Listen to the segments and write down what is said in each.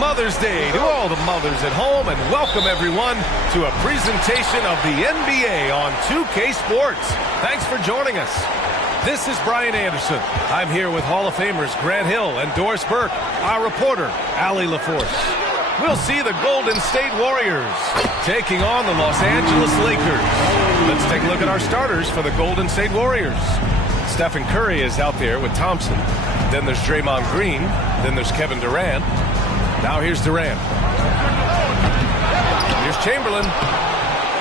Mother's Day to all the mothers at home, and welcome everyone to a presentation of the NBA on 2K Sports. Thanks for joining us. This is Brian Anderson. I'm here with Hall of Famers Grant Hill and Doris Burke, our reporter, Allie LaForce. We'll see the Golden State Warriors taking on the Los Angeles Lakers. Let's take a look at our starters for the Golden State Warriors. Stephen Curry is out there with Thompson. Then there's Draymond Green. Then there's Kevin Durant. Now here's Durant. Here's Chamberlain.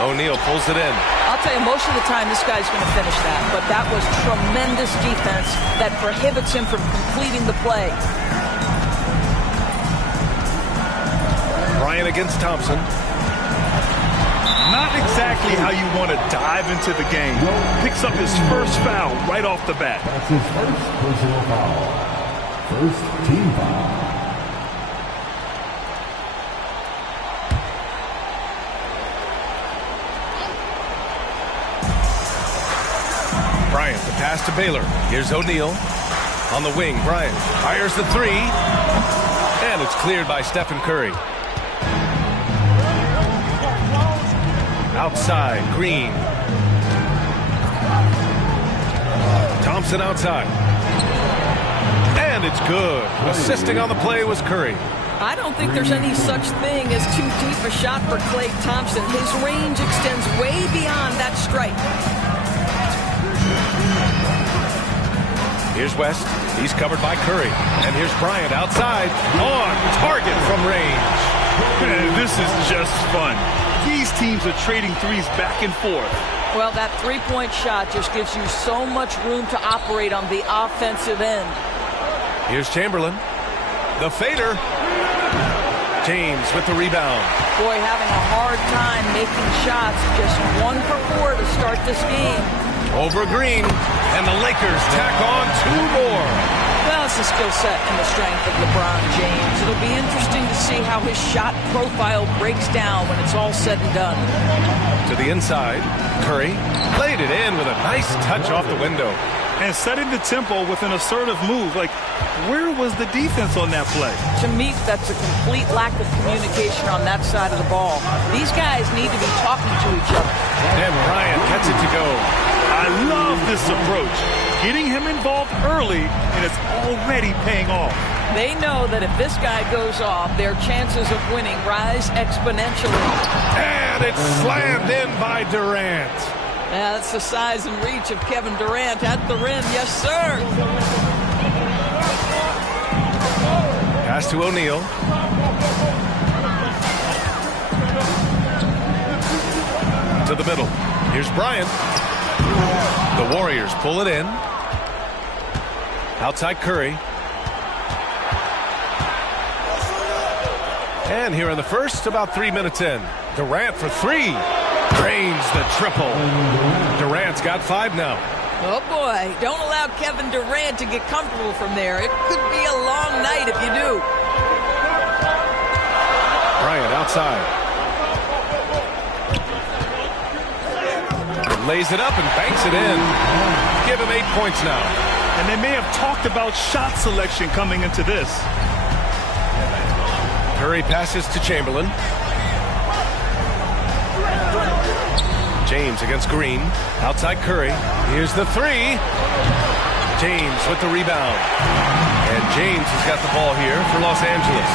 O'Neal pulls it in. I'll tell you, most of the time this guy's going to finish that. But that was tremendous defense that prohibits him from completing the play. Bryant against Thompson. Not exactly how you want to dive into the game. Picks up his first foul right off the bat. That's his first personal foul. First team foul. Bryant, the pass to Baylor. Here's O'Neal. On the wing, Bryant fires the three. And it's cleared by Stephen Curry. Outside, Green. Thompson outside. And it's good. Assisting on the play was Curry. I don't think there's any such thing as too deep a shot for Klay Thompson. His range extends way beyond that stripe. Here's West. He's covered by Curry. And here's Bryant outside. On target from range. Man, this is just fun. These teams are trading threes back and forth. Well, that three-point shot just gives you so much room to operate on the offensive end. Here's Chamberlain. The fader. James with the rebound. Boy, having a hard time making shots. Just 1 for 4 to start this game. Over Green. And the Lakers tack on 2 more. Well, it's the skill set and the strength of LeBron James. It'll be interesting to see how his shot profile breaks down when it's all said and done. To the inside, Curry played it in with a nice touch off the window. And setting the tempo with an assertive move. Like, where was the defense on that play? To me, that's a complete lack of communication on that side of the ball. These guys need to be talking to each other. And Bryant gets it to go. I love this approach. Getting him involved early, and it's already paying off. They know that if this guy goes off, their chances of winning rise exponentially. And it's slammed in by Durant. Yeah, that's the size and reach of Kevin Durant at the rim. Yes, sir. Pass to O'Neal. To the middle. Here's Bryant. The Warriors pull it in. Outside Curry. And here in the first, about 3 minutes in. Durant for 3. Drains the triple. Durant's got 5 now. Oh, boy. Don't allow Kevin Durant to get comfortable from there. It could be a long night if you do. Bryant outside. Lays it up and banks it in. Give him 8 points now. And they may have talked about shot selection coming into this. Curry passes to Chamberlain. James against Green. Outside Curry. Here's the 3. James with the rebound. And James has got the ball here for Los Angeles.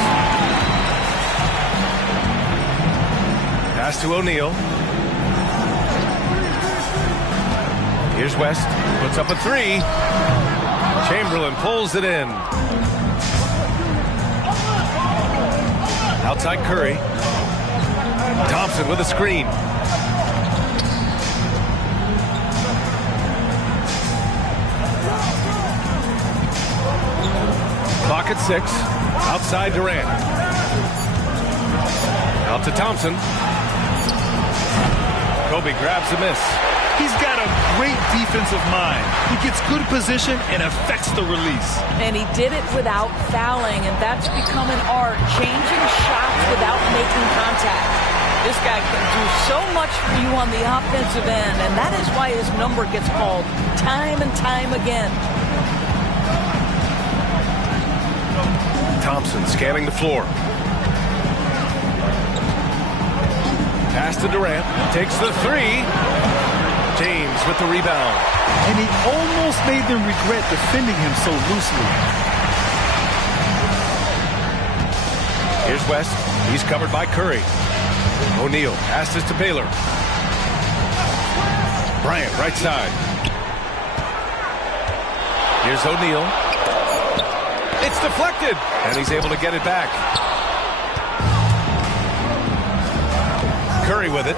Pass to O'Neal. Here's West. Puts up a 3. Chamberlain pulls it in. Outside Curry. Thompson with a screen. Clock at 6. Outside Durant. Out to Thompson. Kobe grabs a miss. He's got a great defensive mind. He gets good position and affects the release. And he did it without fouling, and that's become an art, changing shots without making contact. This guy can do so much for you on the offensive end, and that is why his number gets called time and time again. Thompson scanning the floor. Pass to Durant. Takes the three. James with the rebound. And he almost made them regret defending him so loosely. Here's West. He's covered by Curry. O'Neal passes to Baylor. Bryant, right side. Here's O'Neal. It's deflected, and he's able to get it back. Curry with it.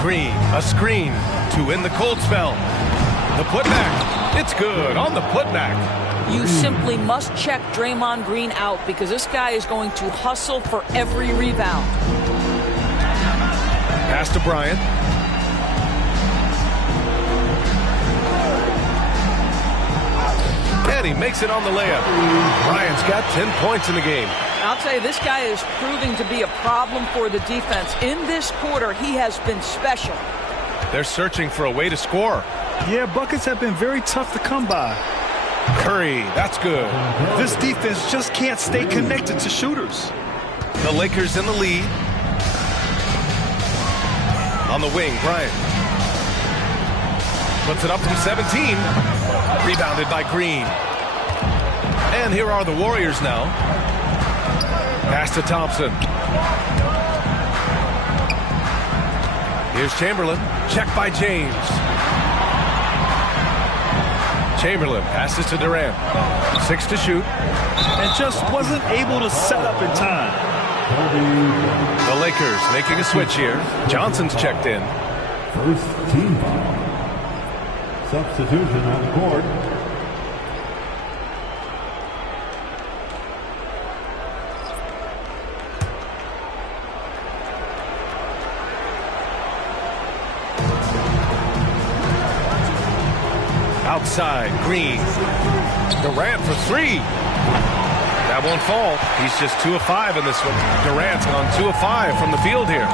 Green, a screen to win the cold spell. The putback. It's good on the putback. You simply must check Draymond Green out because this guy is going to hustle for every rebound. Pass to Bryant. And he makes it on the layup. Bryant's got 10 points in the game. I'll tell you, this guy is proving to be a problem for the defense. In this quarter, he has been special. They're searching for a way to score. Yeah, buckets have been very tough to come by. Curry, that's good. This defense just can't stay connected to shooters. The Lakers in the lead. On the wing, Bryant. Puts it up from 17. Rebounded by Green. And here are the Warriors now. Pass to Thompson. Here's Chamberlain. Checked by James. Chamberlain passes to Durant. 6 to shoot. And just wasn't able to set up in time. The Lakers making a switch here. Johnson's checked in. First team foul. Substitution on the court. Outside, Green. Durant for 3. That won't fall. He's just 2 of 5 in this one. Durant's on 2 of 5 from the field here.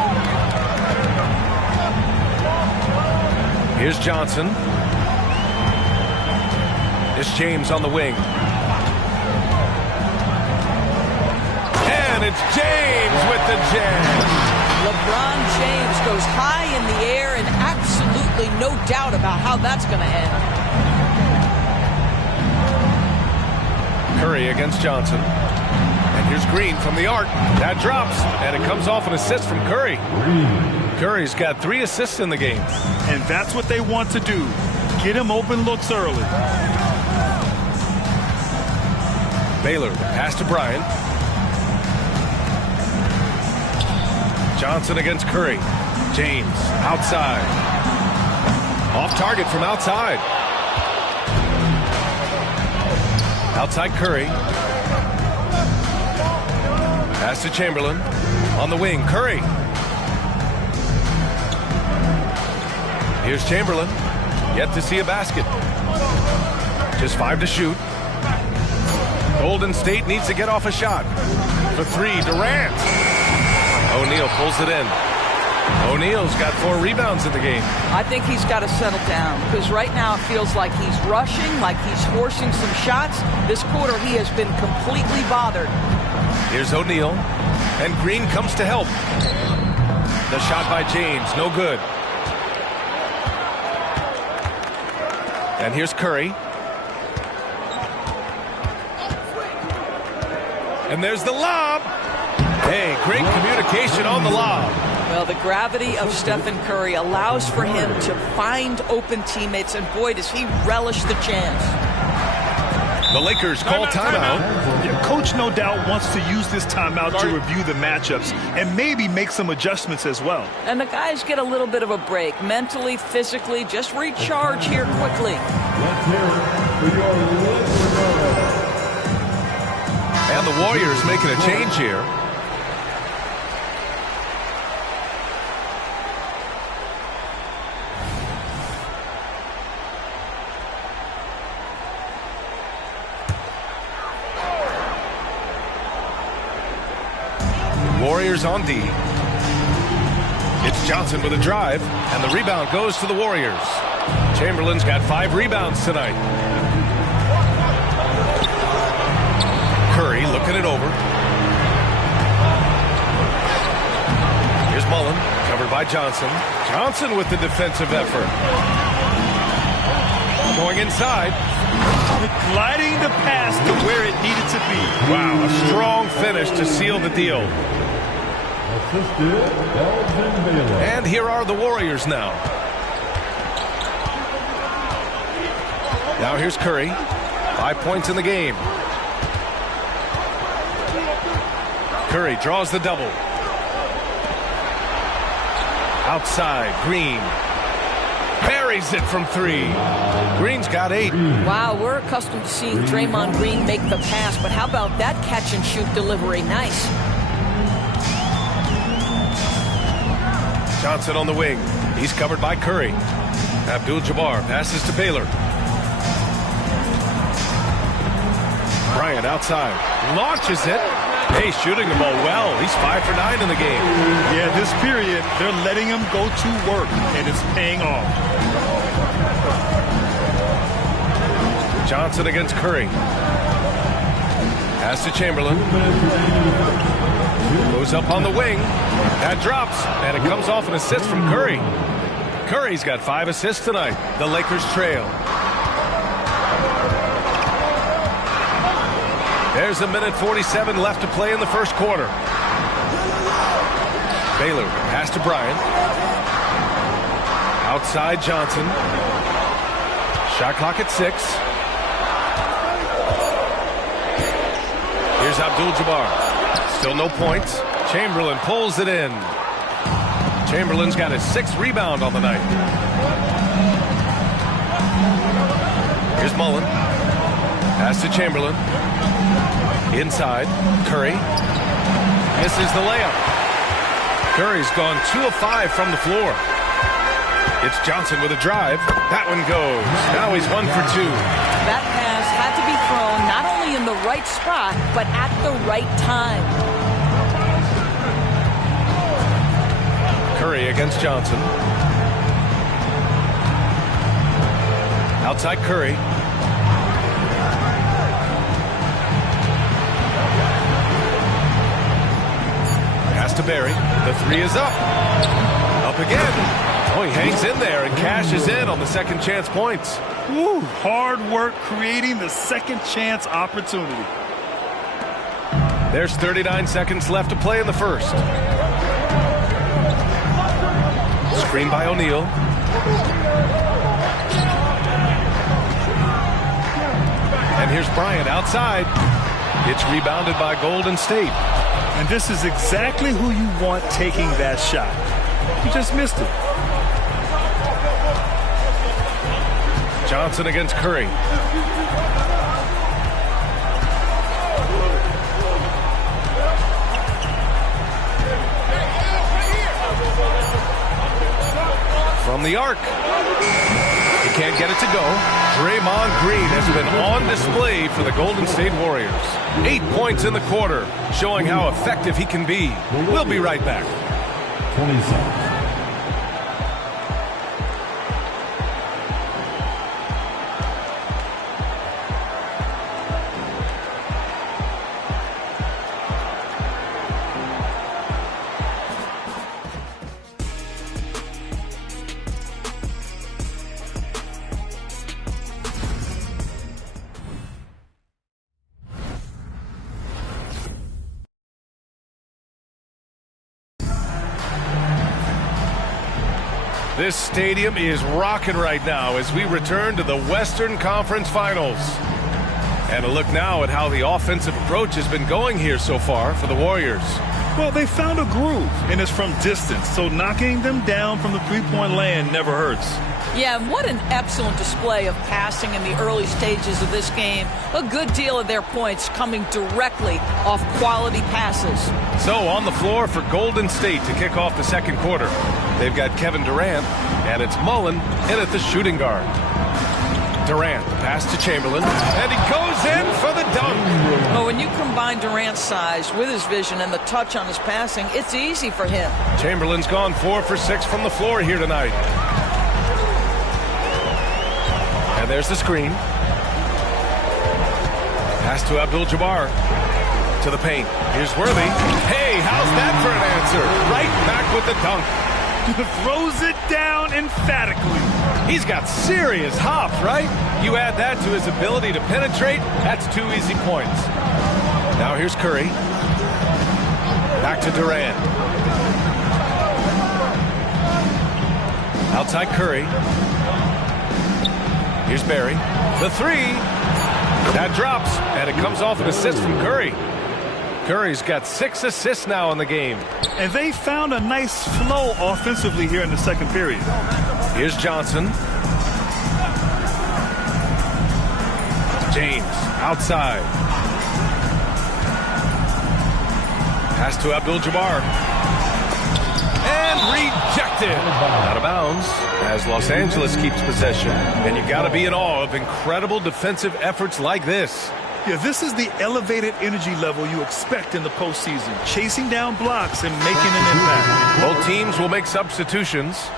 Here's Johnson. It's James on the wing. And it's James with the jam. LeBron James goes high in the air and absolutely no doubt about how that's going to end. Curry against Johnson. And here's Green from the arc. That drops, and it comes off an assist from Curry. Curry's got 3 assists in the game. And that's what they want to do. Get him open looks early. Baylor, pass to Bryant. Johnson against Curry. James, outside. Off target from outside. Outside Curry. Pass to Chamberlain. On the wing, Curry. Here's Chamberlain. Yet to see a basket. Just 5 to shoot. Golden State needs to get off a shot. For 3, Durant. O'Neal pulls it in. O'Neal's got 4 rebounds in the game. I think he's got to settle down because right now it feels like he's rushing, like he's forcing some shots. This quarter he has been completely bothered. Here's O'Neal. And Green comes to help. The shot by James, no good. And here's Curry. And there's the lob. Hey, great communication on the lob. Well, the gravity of Stephen Curry allows for him to find open teammates, and boy, does he relish the chance. The Lakers call timeout. Yeah, coach no doubt wants to use this timeout to review the matchups and maybe make some adjustments as well. And the guys get a little bit of a break, mentally, physically, just recharge here quickly. Let's hear it for your Lakers. And the Warriors making a change here. Warriors on D. It's Johnson with a drive, and the rebound goes to the Warriors. Chamberlain's got 5 rebounds tonight. Curry looking it over. Here's Mullen, covered by Johnson. Johnson with the defensive effort. Going inside. Gliding the pass to where it needed to be. Wow, a strong finish to seal the deal. And here are the Warriors now. Now here's Curry. 5 points in the game. Curry draws the double. Outside, Green. Buries it from 3. Green's got 8. Wow, we're accustomed to seeing Draymond Green make the pass, but how about that catch-and-shoot delivery? Nice. Johnson on the wing. He's covered by Curry. Abdul-Jabbar passes to Baylor. Bryant outside. Launches it. Hey, shooting the ball well. He's 5 for 9 in the game. Yeah, this period, they're letting him go to work, and it's paying off. Johnson against Curry. Pass to Chamberlain. Goes up on the wing. That drops, and it comes off an assist from Curry. Curry's got 5 assists tonight. The Lakers trail. There's a minute 47 left to play in the first quarter. Baylor pass to Bryant. Outside Johnson. Shot clock at 6. Here's Abdul-Jabbar. Still no points. Chamberlain pulls it in. Chamberlain's got his 6th rebound on the night. Here's Mullen. Pass to Chamberlain. Inside. Curry. Misses the layup. Curry's gone 2 of 5 from the floor. It's Johnson with a drive. That one goes. Now he's 1 for 2. That pass had to be thrown not only in the right spot, but at the right time. Curry against Johnson. Outside Curry. Pass to Barry. The 3 is up. Up again. Oh, he hangs in there and cashes in on the second chance points. Woo, hard work creating the second chance opportunity. There's 39 seconds left to play in the first. Screen by O'Neal. And here's Bryant outside. It's rebounded by Golden State. And this is exactly who you want taking that shot. You just missed it. Johnson against Curry. From the arc. He can't get it to go. Draymond Green has been on display for the Golden State Warriors. 8 points in the quarter, showing how effective he can be. We'll be right back. 20 seconds. This stadium is rocking right now as we return to the Western Conference Finals. And a look now at how the offensive approach has been going here so far for the Warriors. Well, they found a groove, and it's from distance, so knocking them down from the three-point land never hurts. Yeah, and what an excellent display of passing in the early stages of this game. A good deal of their points coming directly off quality passes. So on the floor for Golden State to kick off the second quarter. They've got Kevin Durant, and it's Mullen in at the shooting guard. Durant, the pass to Chamberlain, and he goes in for the dunk. Well, when you combine Durant's size with his vision and the touch on his passing, it's easy for him. Chamberlain's gone 4 for 6 from the floor here tonight. And there's the screen. Pass to Abdul-Jabbar. to the paint. Here's Worthy. Hey, how's that for an answer? Right back with the dunk. Throws it down emphatically. He's got serious hops, right? You add that to his ability to penetrate, that's 2 easy points. Now here's Curry. Back to Durant. Outside Curry. Here's Barry. The 3. That drops, and it comes off an assist from Curry. Curry's got 6 assists now in the game. And they found a nice flow offensively here in the second period. Here's Johnson. James outside. Pass to Abdul-Jabbar. And rejected. Out of bounds as Los Angeles keeps possession. And you've got to be in awe of incredible defensive efforts like this. Yeah, this is the elevated energy level you expect in the postseason. Chasing down blocks and making an impact. Both teams will make substitutions.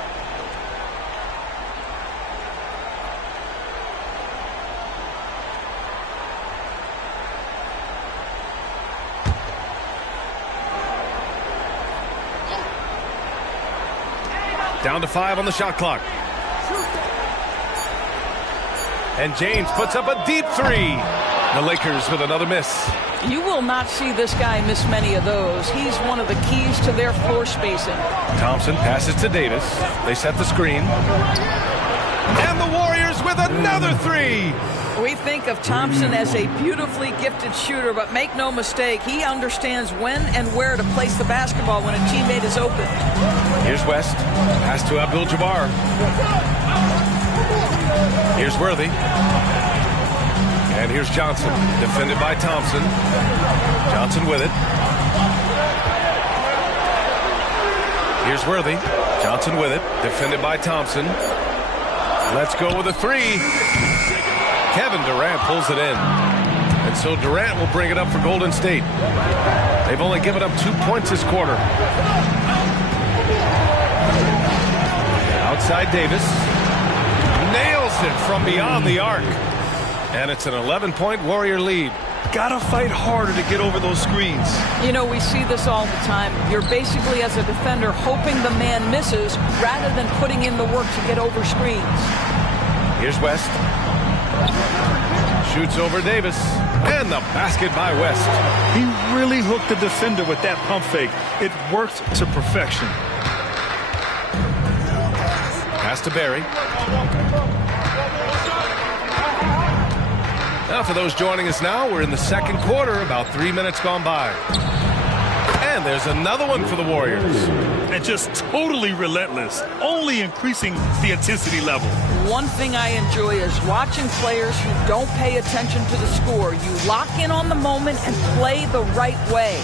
Down to 5 on the shot clock. And James puts up a deep 3. The Lakers with another miss. You will not see this guy miss many of those. He's one of the keys to their floor spacing. Thompson passes to Davis. They set the screen. And the Warriors with another 3. We think of Thompson as a beautifully gifted shooter, but make no mistake, he understands when and where to place the basketball when a teammate is open. Here's West. Pass to Abdul-Jabbar. Here's Worthy. And here's Johnson, defended by Thompson. Johnson with it. Here's Worthy. Johnson with it, defended by Thompson. Let's go with a 3. Kevin Durant pulls it in. And so Durant will bring it up for Golden State. They've only given up 2 points this quarter. Outside Davis. Nails it from beyond the arc. And it's an 11-point Warrior lead. Gotta fight harder to get over those screens. You know, we see this all the time. You're basically, as a defender, hoping the man misses rather than putting in the work to get over screens. Here's West. Shoots over Davis. And the basket by West. He really hooked the defender with that pump fake. It worked to perfection. Pass to Barry. Now, for those joining us now, we're in the second quarter, about 3 minutes gone by. And there's another one for the Warriors. And just totally relentless, only increasing the intensity level. One thing I enjoy is watching players who don't pay attention to the score. You lock in on the moment and play the right way.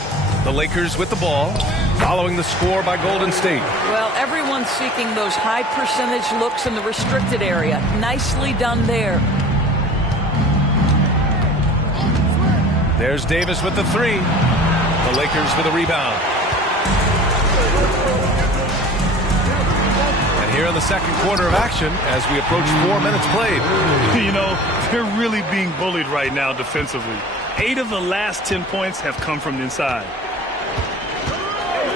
The Lakers with the ball, following the score by Golden State. Well, everyone's seeking those high percentage looks in the restricted area. Nicely done there. There's Davis with the 3. The Lakers with a rebound. And here in the second quarter of action as we approach 4 minutes played. You know, they're really being bullied right now defensively. 8 of the last 10 points have come from inside.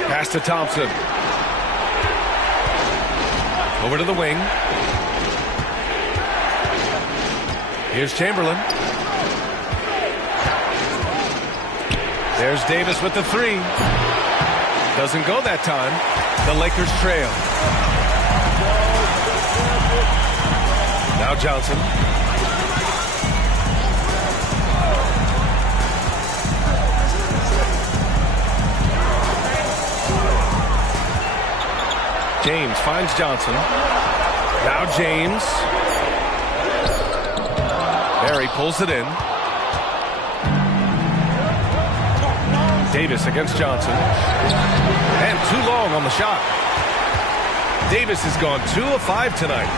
Pass to Thompson. Over to the wing. Here's Chamberlain. There's Davis with the 3. Doesn't go that time. The Lakers trail. Now Johnson. James finds Johnson. Now James. Barry pulls it in. Davis against Johnson. And too long on the shot. Davis has gone 2 of 5 tonight.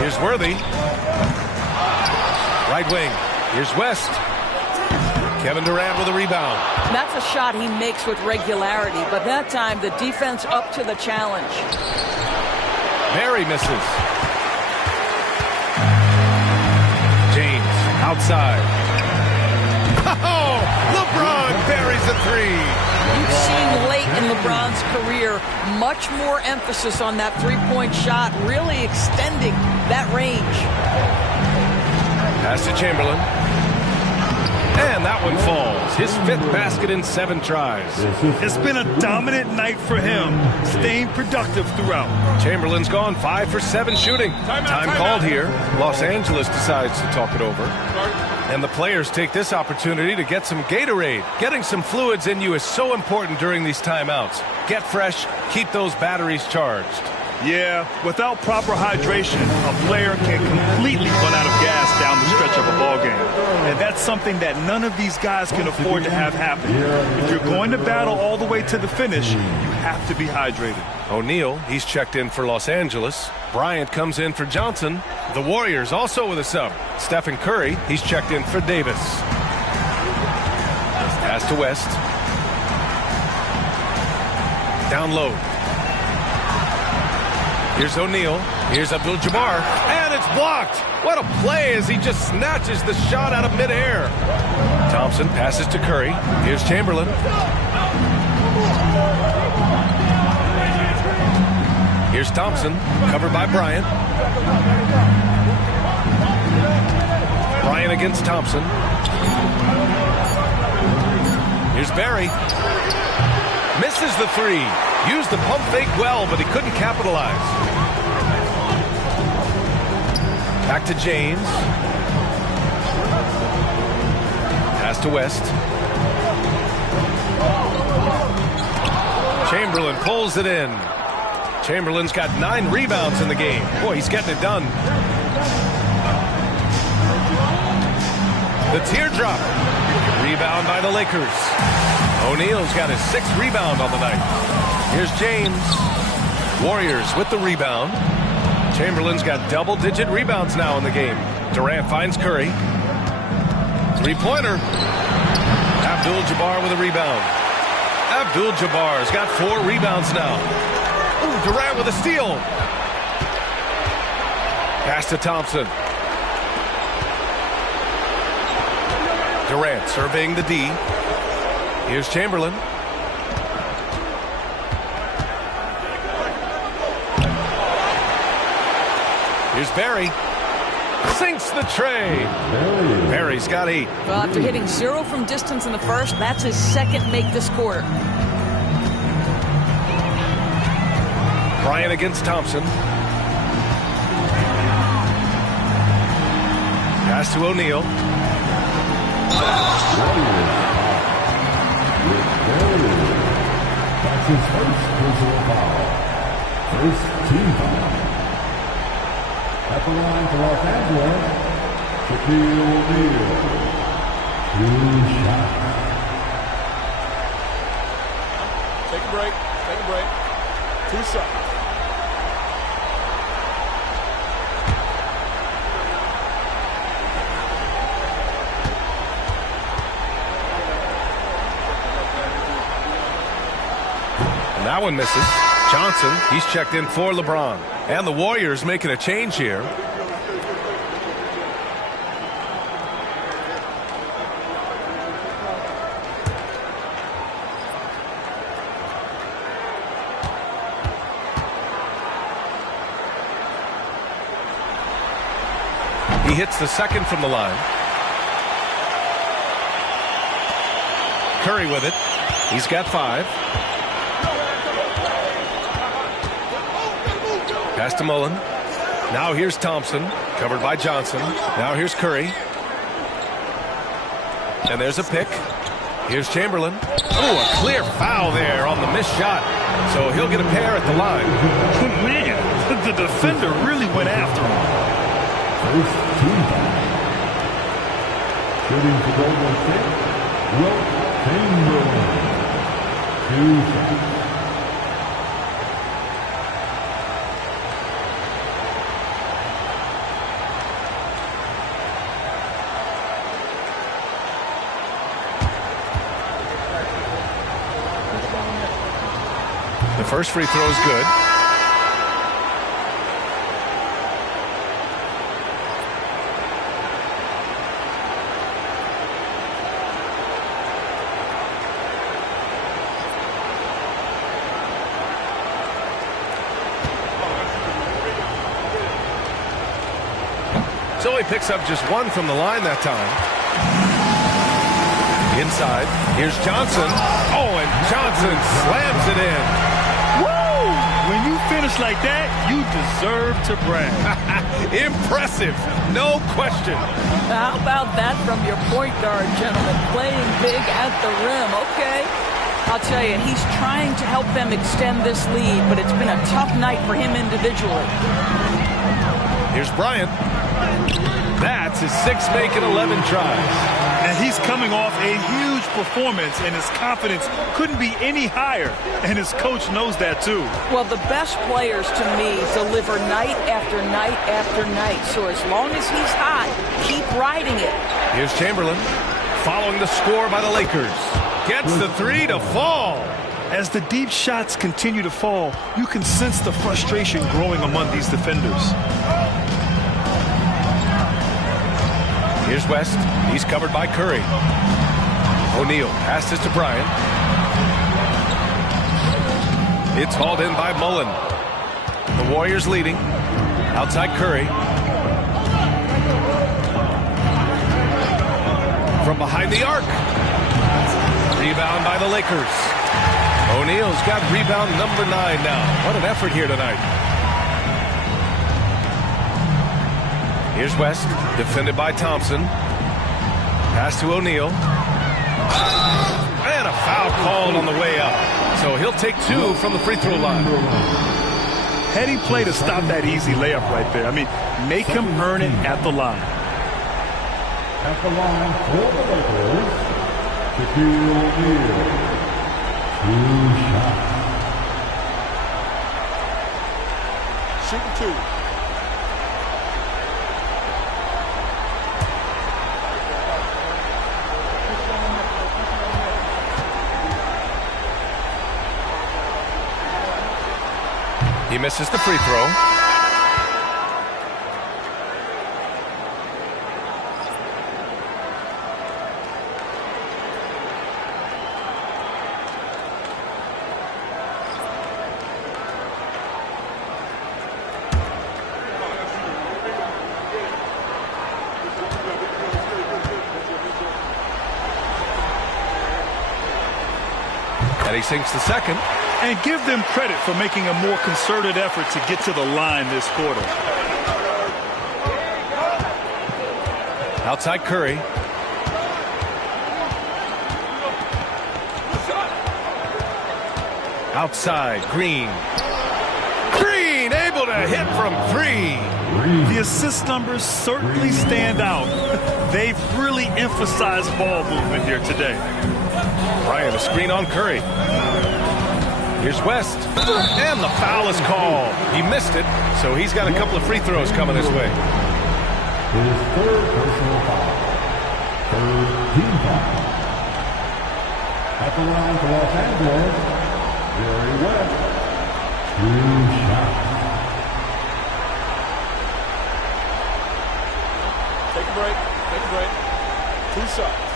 Here's Worthy. Right wing. Here's West. Kevin Durant with a rebound. That's a shot he makes with regularity, but that time the defense up to the challenge. Barry misses. James outside. Oh, LeBron buries a three. You've seen late in LeBron's career much more emphasis on that three-point shot, really extending that range. Pass to Chamberlain. And that one falls. His 5th basket in 7 tries. It's been a dominant night for him, staying productive throughout. Chamberlain's gone 5 for 7 shooting. Time called here. Los Angeles decides to talk it over. And the players take this opportunity to get some Gatorade. Getting some fluids in you is so important during these timeouts. Get fresh, keep those batteries charged. Yeah, without proper hydration, a player can completely run out of gas down the stretch of a ball game. And that's something that none of these guys can afford to have happen. If you're going to battle all the way to the finish, you have to be hydrated. O'Neal, he's checked in for Los Angeles. Bryant comes in for Johnson. The Warriors also with a sub. Stephen Curry, he's checked in for Davis. Pass to West. Down low. Here's O'Neal. Here's Abdul-Jabbar. And it's blocked. What a play as he just snatches the shot out of midair. Thompson passes to Curry. Here's Chamberlain. Here's Thompson, covered by Bryant. Bryant against Thompson. Here's Barry. Misses the three. Used the pump fake well, but he couldn't capitalize. Back to James. Pass to West. Chamberlain pulls it in. Chamberlain's got 9 rebounds in the game. Boy, he's getting it done. The teardrop. Rebound by the Lakers. O'Neal's got his 6th rebound on the night. Here's James. Warriors with the rebound. Chamberlain's got double-digit rebounds now in the game. Durant finds Curry. 3-pointer. Abdul-Jabbar with a rebound. Abdul-Jabbar's got 4 rebounds now. Ooh, Durant with a steal. Pass to Thompson. Durant surveying the D. Here's Chamberlain. Here's Barry. Sinks the tray. Barry's got 8. Well, after hitting 0 from distance in the first, that's his 2nd make this quarter. Bryant against Thompson. Pass to O'Neal. That's his first personal foul. First team foul. At the line for Los Angeles, Shaquille O'Neal. 2 shots. Take a break. Take a break. 2 shots. And that one misses. Johnson, he's checked in for LeBron. And the Warriors making a change here. He hits the 2nd from the line. Curry with it. He's got 5. Pass to Mullen. Now here's Thompson, covered by Johnson. Now here's Curry. And there's a pick. Here's Chamberlain. Oh, a clear foul there on the missed shot. So he'll get a pair at the line. Man, the defender really went after him. First team foul. Shooting for Golden State, Wilt Chamberlain. 2 shots. The first free throw is good. So he picks up just one from the line that time. Inside, here's Johnson. Oh, and Johnson slams it in. Woo! When you finish like that, you deserve to brag. Impressive, no question. How about that from your point guard, gentlemen? Playing big at the rim. Okay. I'll tell you, he's trying to help them extend this lead, but it's been a tough night for him individually. Here's Bryant. That's his 6th make in 11 tries. And he's coming off a huge performance, and his confidence couldn't be any higher. And his coach knows that, too. Well, the best players, to me, deliver night after night after night. So as long as he's hot, keep riding it. Here's Chamberlain, following the score by the Lakers. Gets the 3 to fall. As the deep shots continue to fall, you can sense the frustration growing among these defenders. Here's West. He's covered by Curry. O'Neal passes to Bryant. It's hauled in by Mullen. The Warriors leading. Outside Curry. From behind the arc. Rebound by the Lakers. O'Neal's got rebound number 9 now. What an effort here tonight. Here's West, defended by Thompson. Pass to O'Neal. And a foul called on the way up. So he'll take 2 from the free throw line. Heady play to stop that easy layup right there. I mean, make him earn it at the line. At the line for the Lakers, Shaquille O'Neal. 2 shots. Shooting 2. He misses the free throw. And he sinks the second. And give them credit for making a more concerted effort to get to the line this quarter. Outside Curry. Outside Green. Green able to hit from 3. The assist numbers certainly stand out. They've really emphasized ball movement here today. Bryant, a screen on Curry. Here's West, and the foul is called. He missed it, so he's got a couple of free throws coming his way. His 3rd personal foul. 3rd team foul. At the line for Los Angeles, Jerry West. 2 shots. Take a break. Take a break. 2 shots.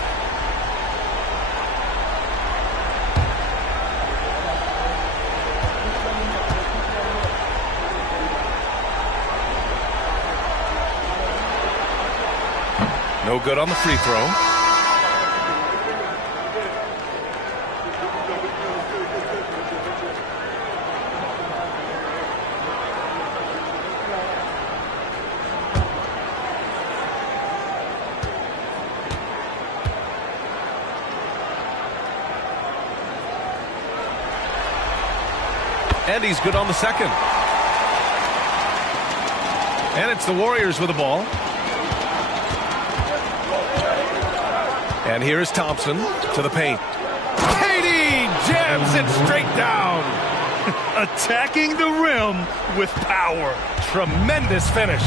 No good on the free throw. And he's good on the second. And it's the Warriors with the ball. And here is Thompson to the paint. KD jams it straight down. Attacking the rim with power. Tremendous finish.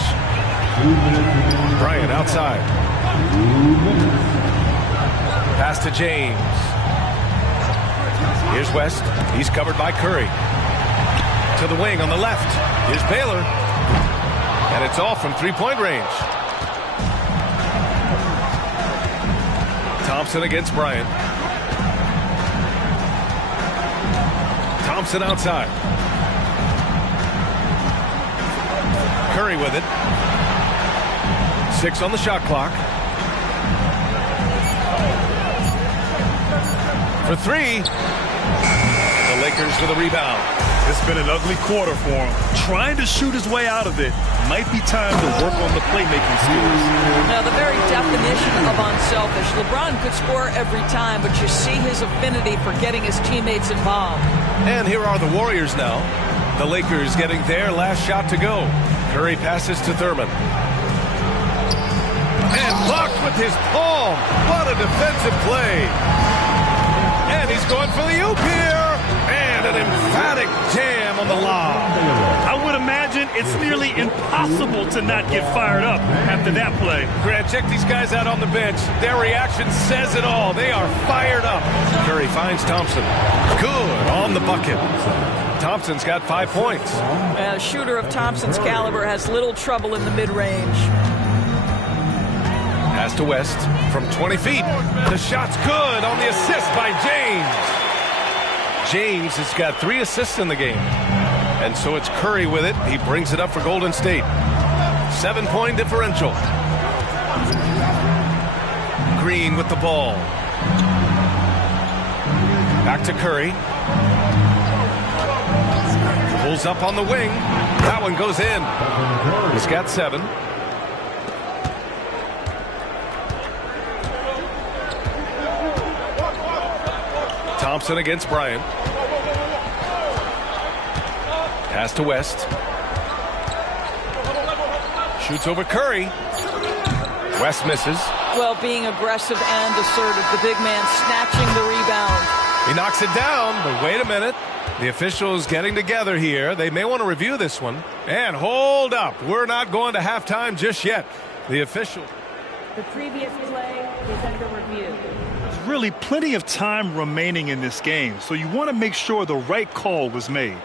Bryant outside. Pass to James. Here's West. He's covered by Curry. To the wing on the left. Here's Baylor. And it's off from 3-point range. Thompson against Bryant. Thompson outside. Curry with it. 6 on the shot clock. For 3. The Lakers with a rebound. It's been an ugly quarter for him. Trying to shoot his way out of it. Might be time to work on the playmaking skills. Now, the very definition of unselfish. LeBron could score every time, but you see his affinity for getting his teammates involved. And here are the Warriors now. The Lakers getting their last shot to go. Curry passes to Thurman. And blocked with his palm. What a defensive play. And he's going for the oop here. And an emphatic jam on the lob. I would imagine it's nearly impossible to not get fired up after that play. Grant, check these guys out on the bench. Their reaction says it all. They are fired up. Curry finds Thompson. Good on the bucket. Thompson's got 5 points. A shooter of Thompson's caliber has little trouble in the mid-range. Pass to West from 20 feet. The shot's good on the assist by James. James has got 3 assists in the game. And so it's Curry with it. He brings it up for Golden State. 7-point differential. Green with the ball. Back to Curry. Pulls up on the wing. That one goes in. He's got 7. Thompson against Bryant. Pass to West. Shoots over Curry. West misses. Well, being aggressive and assertive. The big man snatching the rebound. He knocks it down, but wait a minute. The officials getting together here. They may want to review this one. And hold up. We're not going to halftime just yet. The official. The previous play is under review. There's really plenty of time remaining in this game, so you want to make sure the right call was made.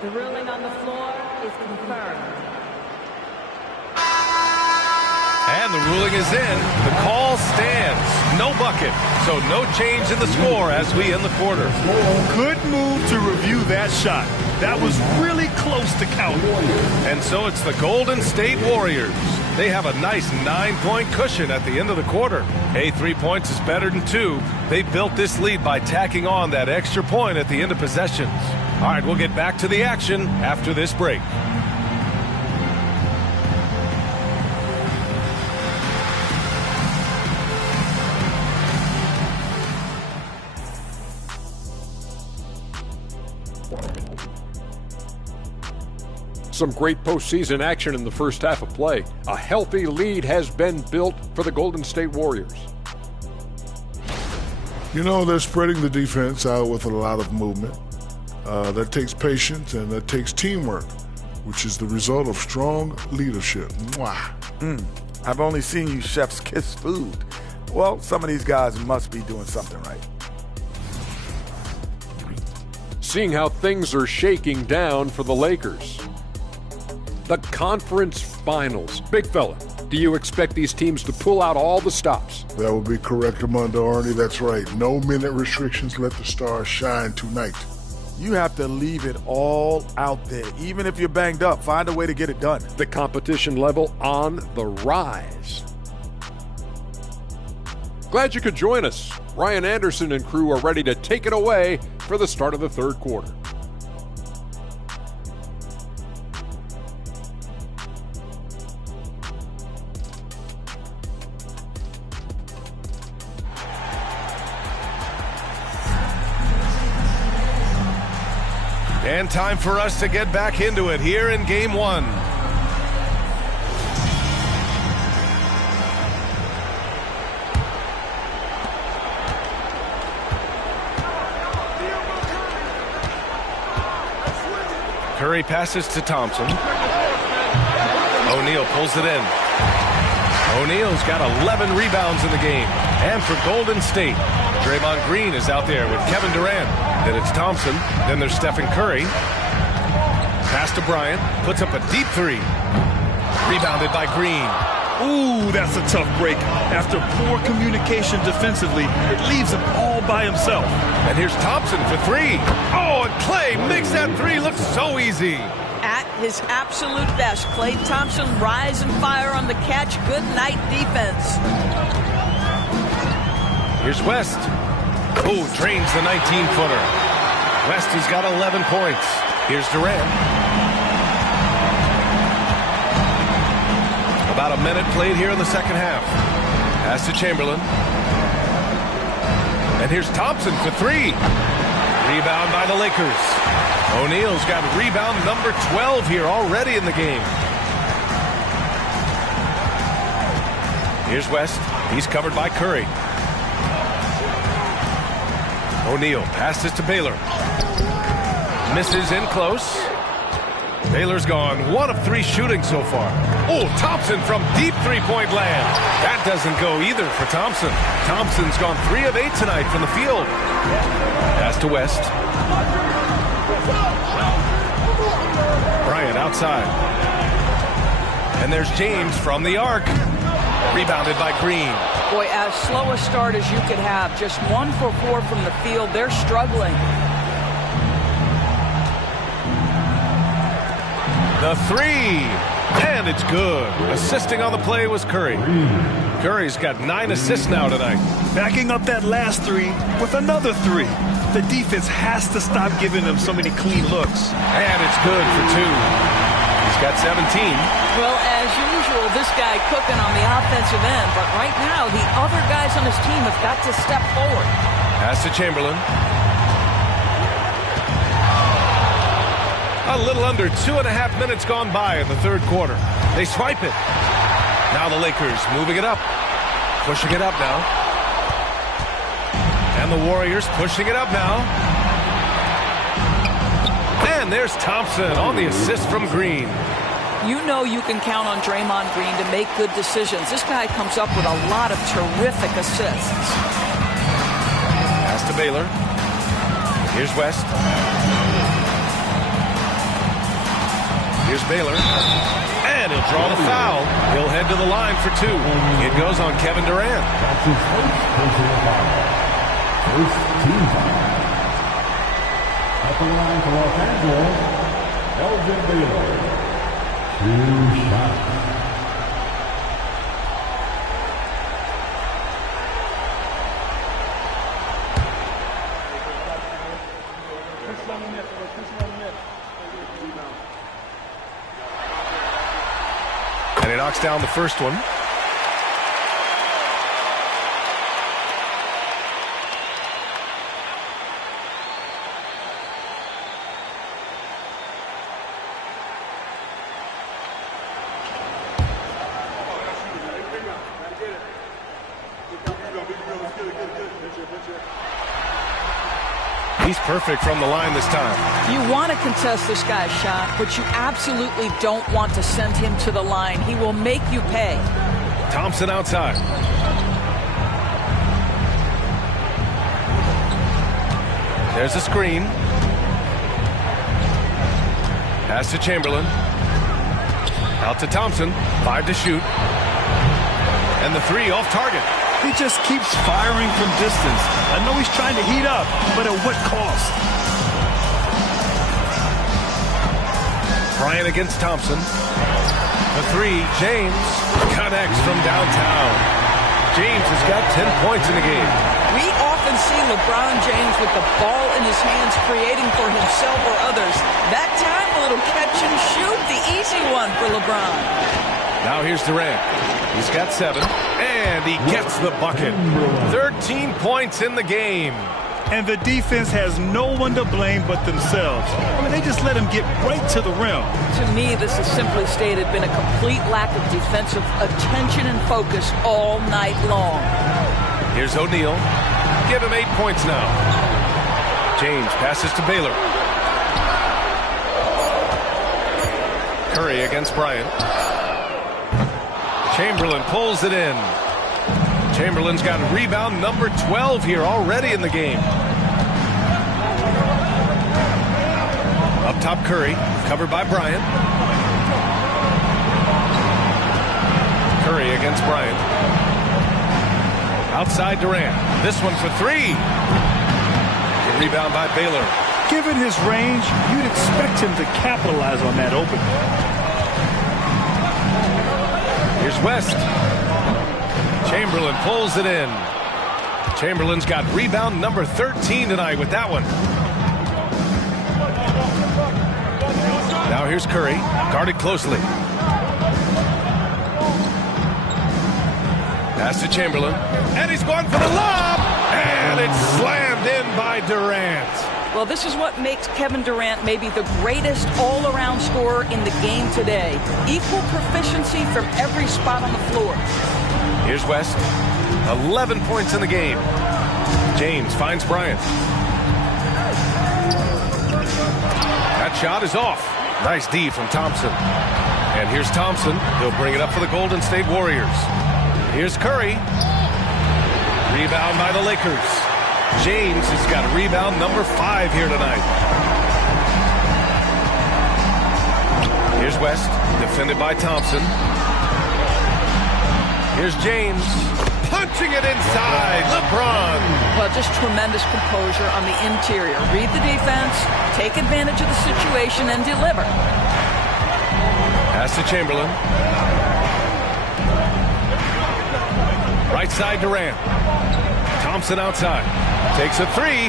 The ruling on the floor is confirmed. And the ruling is in. The call stands. No bucket. So no change in the score as we end the quarter. Good move to review that shot. That was really close to count. And so it's the Golden State Warriors. They have a nice 9-point cushion at the end of the quarter. Hey, 3 points is better than 2. They built this lead by tacking on that extra point at the end of possessions. All right, we'll get back to the action after this break. Some great postseason action in the first half of play. A healthy lead has been built for the Golden State Warriors. You know, they're spreading the defense out with a lot of movement. That takes patience and that takes teamwork, which is the result of strong leadership. Mwah. I've only seen you chefs kiss food. Well, some of these guys must be doing something right. Seeing how things are shaking down for the Lakers. The conference finals. Big fella, do you expect these teams to pull out all the stops? That would be correct, Armando Arnie. That's right. No minute restrictions. Let the stars shine tonight. You have to leave it all out there. Even if you're banged up, find a way to get it done. The competition level on the rise. Glad you could join us. Ryan Anderson and crew are ready to take it away for the start of the third quarter. And time for us to get back into it here in Game 1. Curry passes to Thompson. O'Neal pulls it in. O'Neal's got 11 rebounds in the game. And for Golden State, Draymond Green is out there with Kevin Durant. Then it's Thompson. Then there's Stephen Curry. Pass to Bryant. Puts up a deep 3. Rebounded by Green. Ooh, that's a tough break. After poor communication defensively, it leaves him all by himself. And here's Thompson for three. Oh, and Clay makes that three look so easy. At his absolute best, Klay Thompson rise and fire on the catch. Good night defense. Here's West. Oh, drains the 19-footer. West has got 11 points. Here's Durant. About a minute played here in the second half. Pass to Chamberlain. And here's Thompson for three. Rebound by the Lakers. O'Neal's got rebound number 12 here already in the game. Here's West. He's covered by Curry. O'Neal passes to Baylor. Misses in close. Baylor's gone 1 of 3 shooting so far. Oh, Thompson from deep three-point land. That doesn't go either for Thompson. Thompson's gone 3 of 8 tonight from the field. Pass to West. Bryant outside. And there's James from the arc. Rebounded by Green. Boy, as slow a start as you could have. Just 1 for 4 from the field. They're struggling. The three. And it's good. Assisting on the play was Curry. Curry's got 9 assists now tonight. Backing up that last three with another 3. The defense has to stop giving them so many clean looks. And it's good for 2. He's got 17. Well, as usual, this guy cooking on the offensive end. But right now, the other guys on his team have got to step forward. Pass to Chamberlain. A little under 2.5 minutes gone by in the third quarter. They swipe it. Now the Lakers moving it up. Pushing it up now. And the Warriors pushing it up now. And there's Thompson on the assist from Green. You know you can count on Draymond Green to make good decisions. This guy comes up with a lot of terrific assists. Pass to Baylor. Here's West. Here's Baylor. And he'll draw the foul. He'll head to the line for 2. It goes on Kevin Durant. That's his first team foul. At the line for Los Angeles, Elgin Baylor. 2 shots. And he knocks down the first one. He's perfect from the line this time. You want to contest this guy's shot, but you absolutely don't want to send him to the line. He will make you pay. Thompson outside. There's a screen. Pass to Chamberlain. Out to Thompson. 5 to shoot. And the 3 off target. He just keeps firing from distance. I know he's trying to heat up, but at what cost? Bryant against Thompson. The 3, James connects from downtown. James has got 10 points in the game. We often see LeBron James with the ball in his hands creating for himself or others. That time, a little catch and shoot, the easy one for LeBron. Now here's Durant. He's got 7, and he gets the bucket. 13 points in the game. And the defense has no one to blame but themselves. I mean, they just let him get right to the rim. To me, this has simply stated been a complete lack of defensive attention and focus all night long. Here's O'Neal. Give him 8 points now. James passes to Baylor. Curry against Bryant. Chamberlain pulls it in. Chamberlain's got rebound number 12 here already in the game. Up top, Curry, covered by Bryant. Curry against Bryant. Outside Durant. This one for three. The rebound by Baylor. Given his range, you'd expect him to capitalize on that opening. Here's West. Chamberlain pulls it in. Chamberlain's got rebound number 13 tonight with that one. Now here's Curry, guarded closely. Pass to Chamberlain, and he's going for the lob, and it's slammed in by Durant. Well, this is what makes Kevin Durant maybe the greatest all-around scorer in the game today. Equal proficiency from every spot on the floor. Here's West. 11 points in the game. James finds Bryant. That shot is off. Nice D from Thompson. And here's Thompson. He'll bring it up for the Golden State Warriors. Here's Curry. Rebound by the Lakers. James has got rebound number 5 here tonight. Here's West, defended by Thompson. Here's James, punching it inside. LeBron. Well, just tremendous composure on the interior. Read the defense, take advantage of the situation, and deliver. Pass to Chamberlain. Right side Durant. Thompson outside. Takes a three.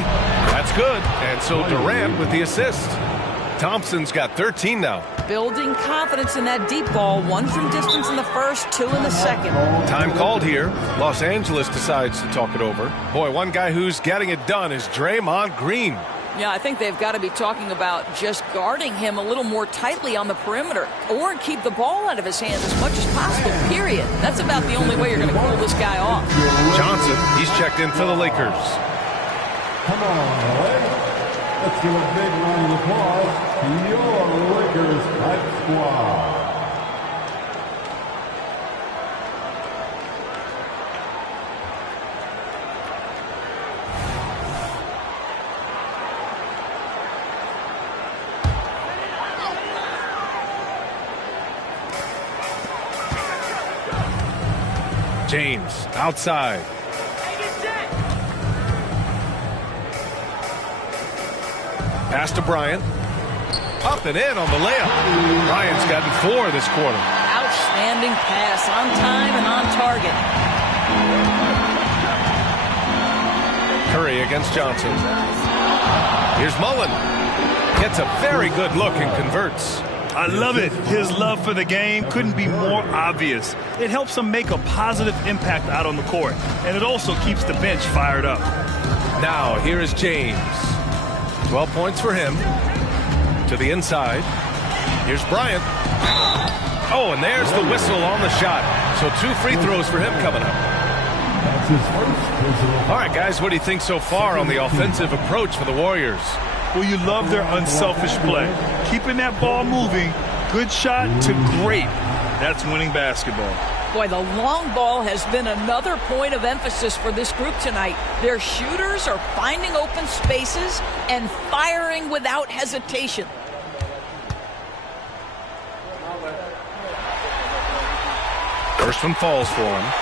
That's good. And so Durant with the assist. Thompson's got 13 now. Building confidence in that deep ball. 1 from distance in the first, 2 in the second. Time called here. Los Angeles decides to talk it over. Boy, one guy who's getting it done is Draymond Green. Yeah, I think they've got to be talking about just guarding him a little more tightly on the perimeter or keep the ball out of his hands as much as possible, period. That's about the only way you're going to cool this guy off. Johnson, he's checked in for the Lakers. Come on, boys. Let's give a big round of applause to your Lakers Hype Squad. James outside. Pass to Bryant. Up and in on the layup. Bryant's gotten 4 this quarter. Outstanding pass, on time and on target. Curry against Johnson. Here's Mullen. Gets a very good look and converts. I love it. His love for the game couldn't be more obvious. It helps him make a positive impact out on the court, and it also keeps the bench fired up. Now, here is James. 12 points for him. To the inside. Here's Bryant. Oh, and there's the whistle on the shot. So 2 free throws for him coming up. All right, guys, what do you think so far on the offensive approach for the Warriors? Well, you love their unselfish play. Keeping that ball moving, good shot to great. That's winning basketball. Boy, the long ball has been another point of emphasis for this group tonight. Their shooters are finding open spaces and firing without hesitation. First one falls for him.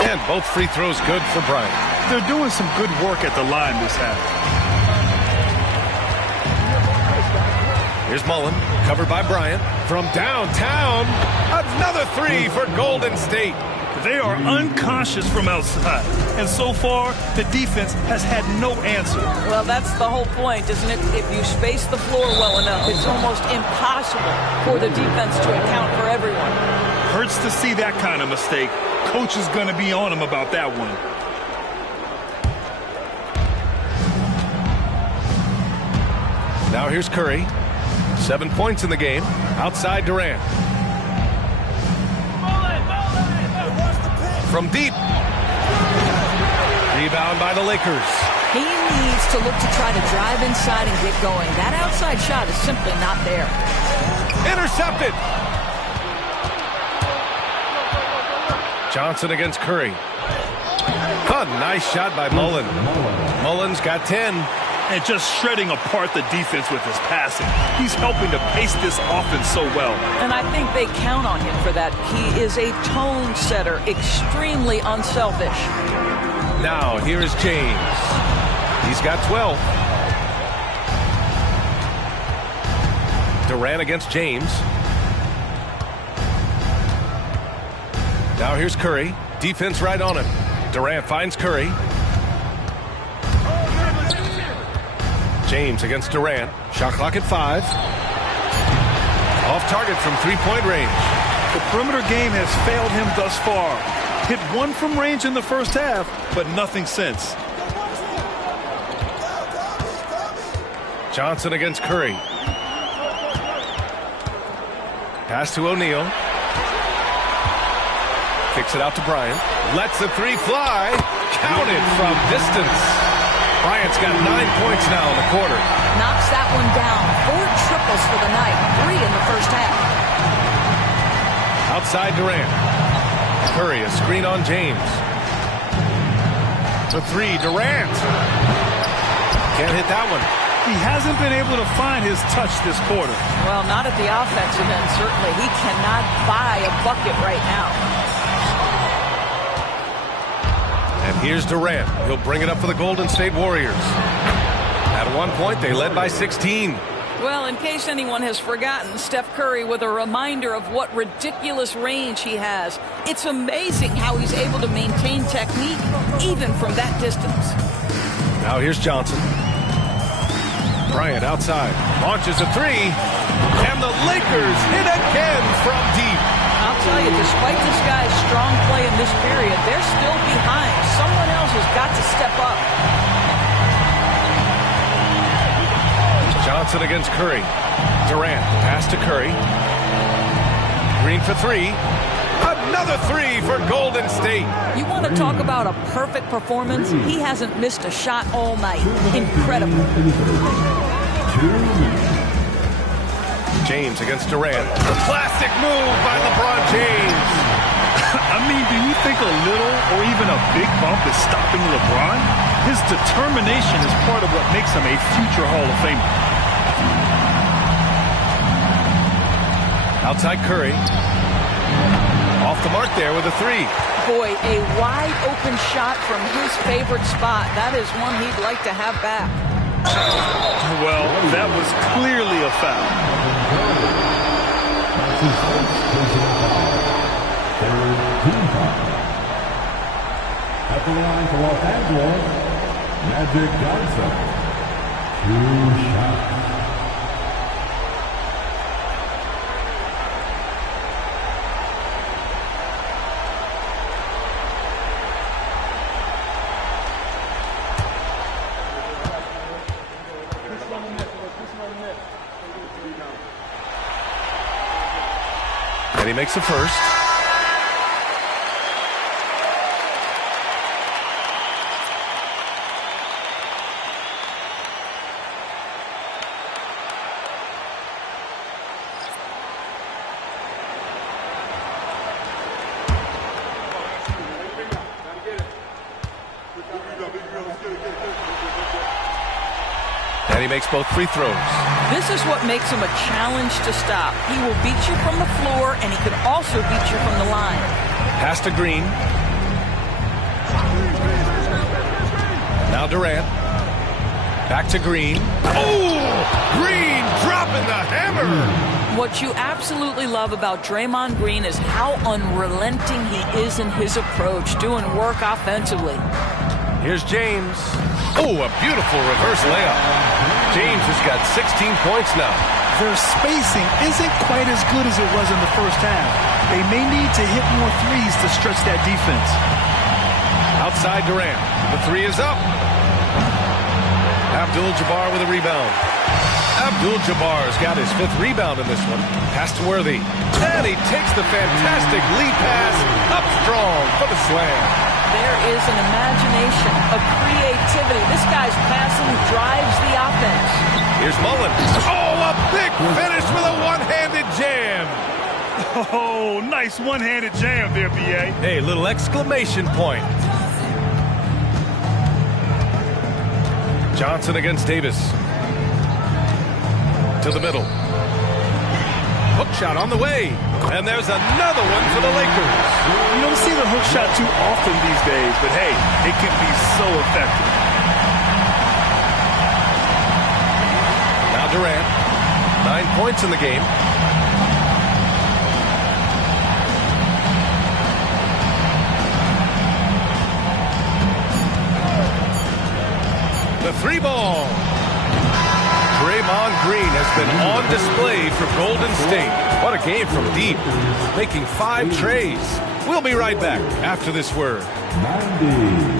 And both free throws good for Bryant. They're doing some good work at the line this half. Here's Mullen, covered by Bryant. From downtown, another 3 for Golden State. They are unconscious from outside, and so far, the defense has had no answer. Well, that's the whole point, isn't it? If you space the floor well enough, it's almost impossible for the defense to account for everyone. Hurts to see that kind of mistake. Coach is going to be on him about that one. Now here's Curry. 7 points in the game. Outside Durant. From deep. Rebound by the Lakers. He needs to look to try to drive inside and get going. That outside shot is simply not there. Intercepted. Johnson against Curry. A nice shot by Mullen. Mullen's got 10. And just shredding apart the defense with his passing. He's helping to pace this offense so well. And I think they count on him for that. He is a tone setter, extremely unselfish. Now, here is James. He's got 12. Durant against James. Now here's Curry. Defense right on him. Durant finds Curry. James against Durant. Shot clock at 5. Off target from three-point range. The perimeter game has failed him thus far. Hit one from range in the first half, but nothing since. Johnson against Curry. Pass to O'Neal. Kicks it out to Bryant. Lets the three fly. Counted from distance. Bryant's got 9 points now in the quarter. Knocks that one down. 4 triples for the night. 3 in the first half. Outside Durant. Curry, a screen on James. The three, Durant. Can't hit that one. He hasn't been able to find his touch this quarter. Well, not at the offensive end, certainly. He cannot buy a bucket right now. And here's Durant. He'll bring it up for the Golden State Warriors. At one point, they led by 16. Well, in case anyone has forgotten, Steph Curry with a reminder of what ridiculous range he has. It's amazing how he's able to maintain technique even from that distance. Now here's Johnson. Bryant outside. Launches a three. And the Lakers hit again from deep. I'll tell you, despite this guy's strong play in this period, they're still behind. Someone else has got to step up. Johnson against Curry. Durant, pass to Curry. Green for three. Another three for Golden State. You want to talk about a perfect performance? He hasn't missed a shot all night. Incredible. James against Durant. The classic move by LeBron James. I mean, do you think a little or even a big bump is stopping LeBron? His determination is part of what makes him a future Hall of Famer. Outside Curry. Off the mark there with a three. Boy, a wide open shot from his favorite spot. That is one he'd like to have back. Well, that was clearly a foul. At the line for Los Angeles, Magic Johnson. 2 shots. And he makes the first. And he makes both free throws. This is what makes him a challenge to stop. He will beat you from the floor, and he can also beat you from the line. Pass to Green. Now Durant. Back to Green. Oh! Green dropping the hammer! What you absolutely love about Draymond Green is how unrelenting he is in his approach, doing work offensively. Here's James. Oh, a beautiful reverse layup. James has got 16 points now. Their spacing isn't quite as good as it was in the first half. They may need to hit more threes to stretch that defense. Outside Durant. The three is up. Abdul-Jabbar with a rebound. Abdul-Jabbar's got his 5th rebound in this one. Pass to Worthy. And he takes the fantastic lead pass up strong for the slam. There is an imagination, a creativity. This guy's passing drives the offense. Here's Mullen. Oh, a big finish with a one-handed jam. Oh, nice one-handed jam there, B.A. Hey, little exclamation point. Johnson against Davis. To the middle. Hook shot on the way. And there's another one for the Lakers. You don't see the hook shot too often these days, but hey, it can be so effective. Now Durant. 9 points in the game. The three ball. Draymond Green has been on display for Golden State. What a game from deep, making 5 trays. We'll be right back after this word. 90.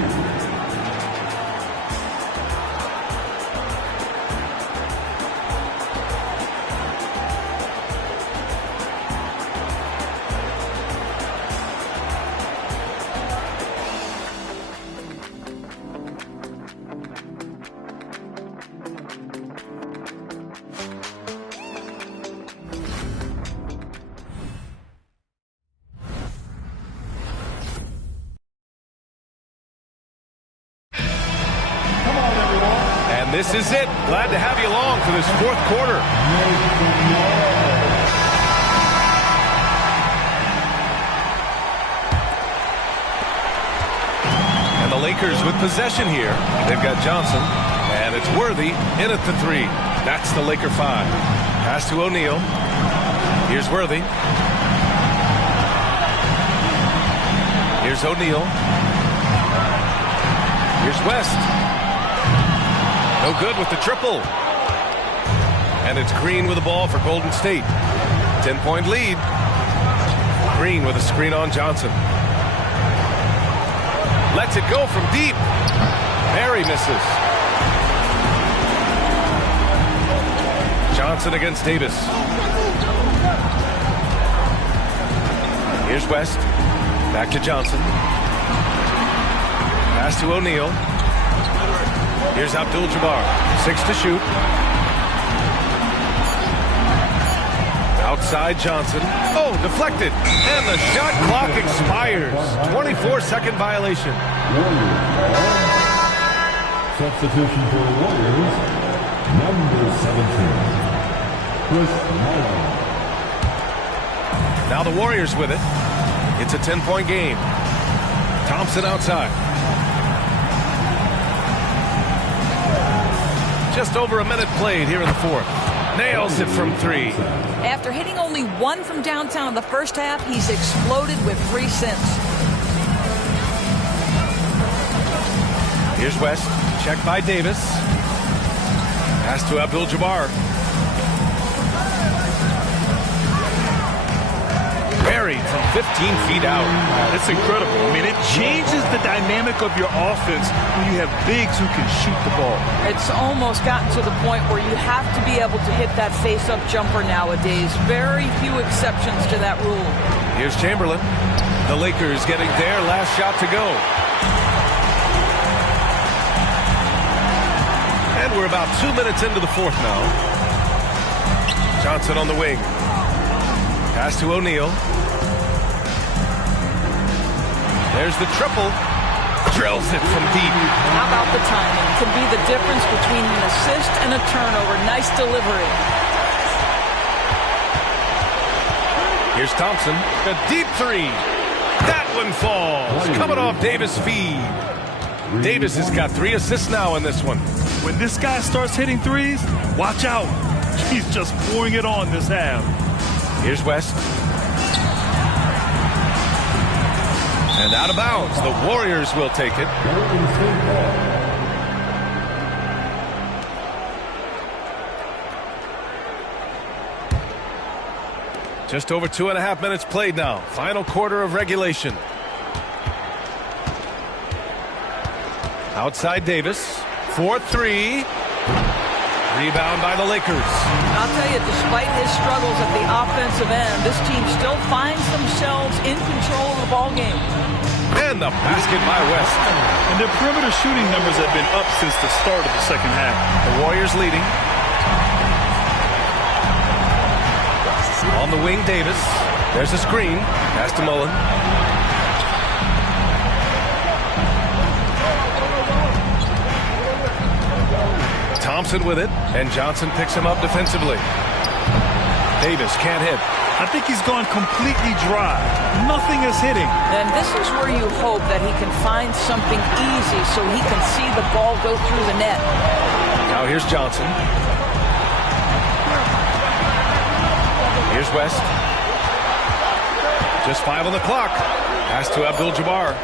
This is it. Glad to have you along for this fourth quarter. And the Lakers with possession here. They've got Johnson, and it's Worthy in at the 3. That's the Laker 5. Pass to O'Neal. Here's Worthy. Here's O'Neal. Here's West. No good with the triple. And it's Green with the ball for Golden State. 10-point lead. Green with a screen on Johnson. Lets it go from deep. Barry misses. Johnson against Davis. Here's West. Back to Johnson. Pass to O'Neal. Here's Abdul-Jabbar. 6 to shoot. Outside Johnson. Oh, deflected. And the shot clock expires. 24-second violation. Substitution for the Warriors, number 17. Chris Mullin. Now the Warriors with it. It's a 10-point game. Thompson outside. Just over a minute played here in the fourth. Nails it from 3. After hitting only 1 from downtown in the first half, he's exploded with 3 since. Here's West. Checked by Davis. Pass to Abdul-Jabbar. Buried from 15 feet out. It's incredible. I mean, it changes the dynamic of your offense when you have bigs who can shoot the ball. It's almost gotten to the point where you have to be able to hit that face-up jumper nowadays. Very few exceptions to that rule. Here's Chamberlain. The Lakers getting their last shot to go. And we're about 2 minutes into the fourth now. Johnson on the wing. Pass to O'Neal. There's the triple. Drills it from deep. How about the timing? Can be the difference between an assist and a turnover. Nice delivery. Here's Thompson. A deep 3. That one falls. Coming off Davis' feed. Davis has got 3 assists now in this one. When this guy starts hitting threes, watch out. He's just pouring it on this half. Here's West. And out of bounds. The Warriors will take it. Just over 2.5 minutes played now. Final quarter of regulation. Outside Davis. 4-3. Rebound by the Lakers. I'll tell you, despite his struggles at the offensive end, this team still finds themselves in control of the ball game. And the basket by West. And their perimeter shooting numbers have been up since the start of the second half. The Warriors leading. On the wing, Davis. There's a screen. Pass to Mullen. Thompson with it, and Johnson picks him up defensively. Davis can't hit. I think he's gone completely dry. Nothing is hitting. And this is where you hope that he can find something easy so he can see the ball go through the net. Now here's Johnson. Here's West. Just 5 on the clock. Pass to Abdul-Jabbar.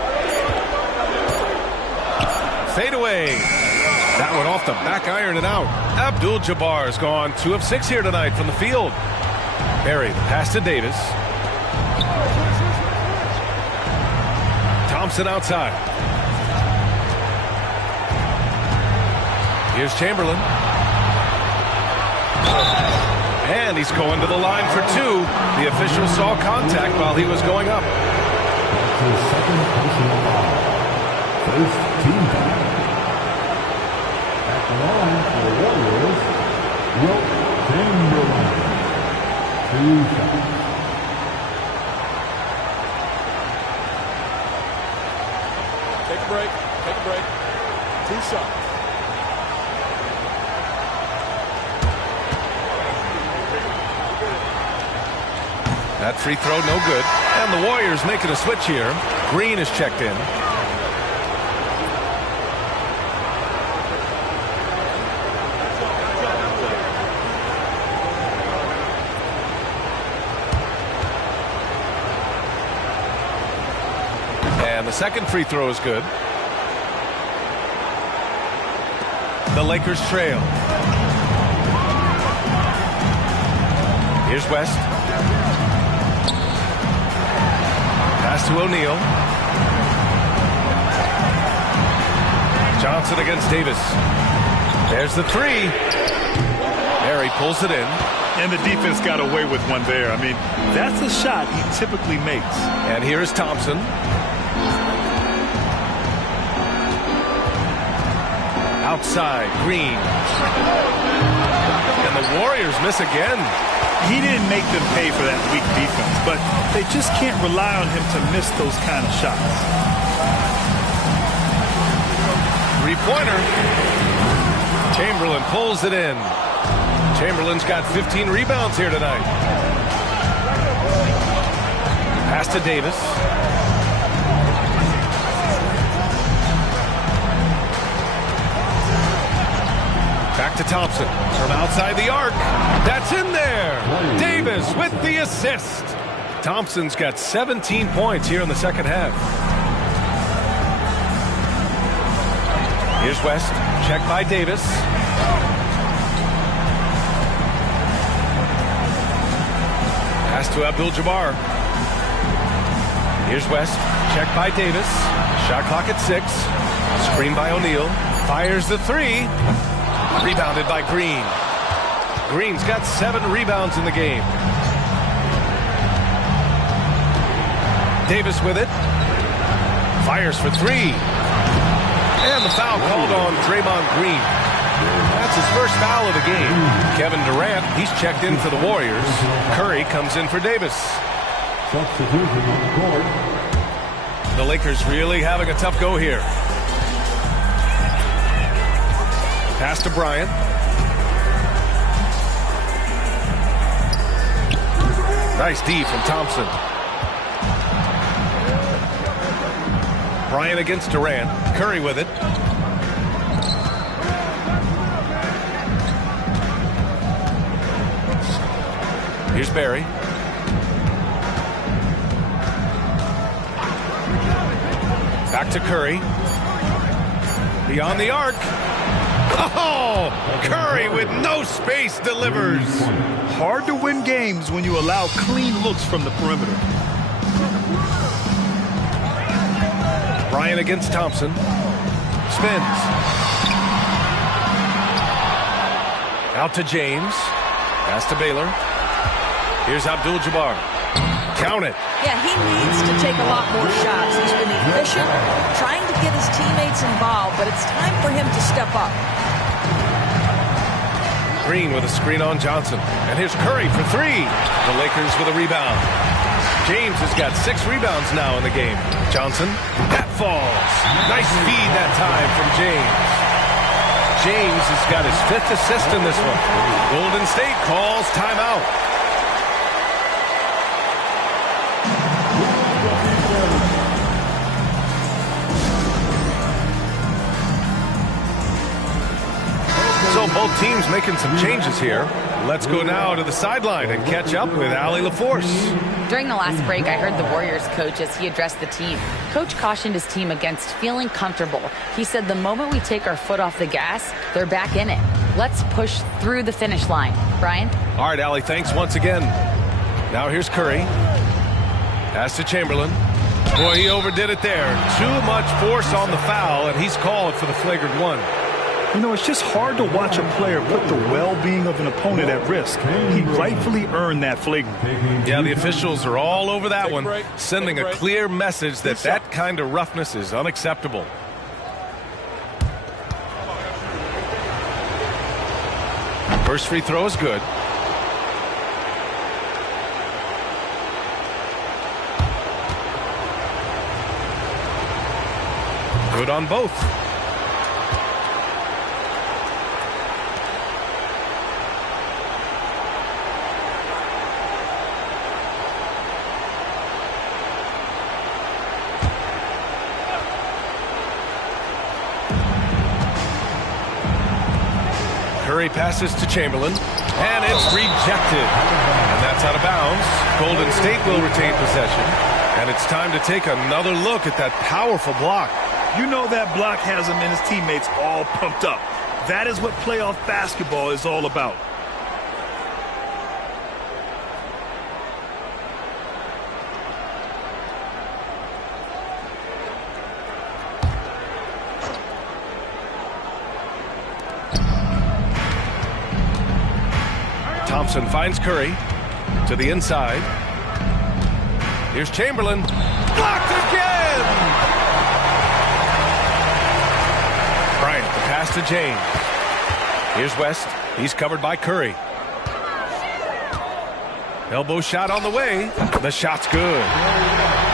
Fade away. That one off the back iron and out. Abdul-Jabbar's gone 2 of 6 here tonight from the field. Barry, the pass to Davis. Thompson outside. Here's Chamberlain. And he's going to the line for 2. The official saw contact while he was going up. That's his second personal foul. First team foul. At the line for the Warriors, Wilt Chamberlain. 2 fouls. Take a break. Take a break. 2 shots. That free throw no good. And the Warriors making a switch here. Green is checked in. And the second free throw is good. The Lakers trail. Here's West. Pass to O'Neal. Johnson against Davis. There's the 3. Barry pulls it in. And the defense got away with one there. I mean, that's a shot he typically makes. And here is Thompson. Outside, Green. And the Warriors miss again. He didn't make them pay for that weak defense, but they just can't rely on him to miss those kind of shots. 3-pointer. Chamberlain pulls it in. Chamberlain's got 15 rebounds here tonight. Pass to Davis. Back to Thompson from outside the arc. That's in there. Davis with the assist. Thompson's got 17 points here in the second half. Here's West. Checked by Davis. Pass to Abdul-Jabbar. Here's West. Checked by Davis. Shot clock at 6. Screen by O'Neal. Fires the 3. Rebounded by Green. Green's got 7 rebounds in the game. Davis with it. Fires for 3. And the foul called on Draymond Green. That's his first foul of the game. Kevin Durant, he's checked in for the Warriors. Curry comes in for Davis. Substitution on the court. The Lakers really having a tough go here. Pass to Bryant. Nice D from Thompson. Bryant against Durant. Curry with it. Here's Barry. Back to Curry. Beyond the arc. Oh, Curry with no space delivers. Hard to win games when you allow clean looks from the perimeter. Bryant against Thompson. Spins. Out to James. Pass to Baylor. Here's Abdul-Jabbar. Count it. Yeah, he needs to take a lot more shots. He's been efficient, trying to get his teammates involved, but it's time for him to step up. Green with a screen on Johnson. And here's Curry for three. The Lakers with a rebound. James has got 6 rebounds now in the game. Johnson, that falls. Nice feed that time from James. James has got his 5th assist in this one. Golden State calls timeout. So both teams making some changes here. Let's go now to the sideline and catch up with Allie LaForce. During the last break, I heard the Warriors coach as he addressed the team. Coach cautioned his team against feeling comfortable. He said the moment we take our foot off the gas, they're back in it. Let's push through the finish line. Brian? All right, Allie, thanks once again. Now here's Curry. Pass to Chamberlain. Boy, he overdid it there. Too much force on the foul, and he's called for the flagrant one. You know, it's just hard to watch a player put the well-being of an opponent at risk. He rightfully earned that flagrant. Yeah, the officials are all over that one, sending a clear message that that kind of roughness is unacceptable. First free throw is good. Good on both. Curry passes to Chamberlain, and it's rejected. And that's out of bounds. Golden State will retain possession. And it's time to take another look at that powerful block. You know that block has him and his teammates all pumped up. That is what playoff basketball is all about. Thompson finds Curry to the inside. Here's Chamberlain. Blocked again! Bryant, the pass to James. Here's West. He's covered by Curry. Elbow shot on the way. The shot's good.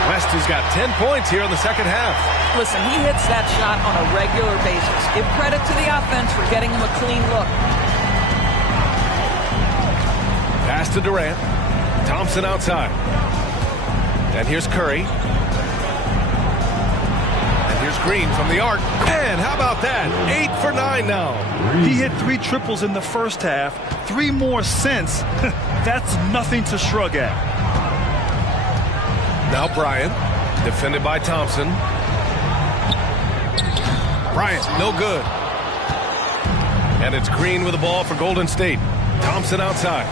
West has got 10 points here in the second half. Listen, he hits that shot on a regular basis. Give credit to the offense for getting him a clean look. Pass to Durant. Thompson outside. And here's Curry. And here's Green from the arc. And how about that? 8 for 9 now. He hit 3 triples in the first half. 3 more since. That's nothing to shrug at. Now Bryant. Defended by Thompson. Bryant, no good. And it's Green with the ball for Golden State. Thompson outside.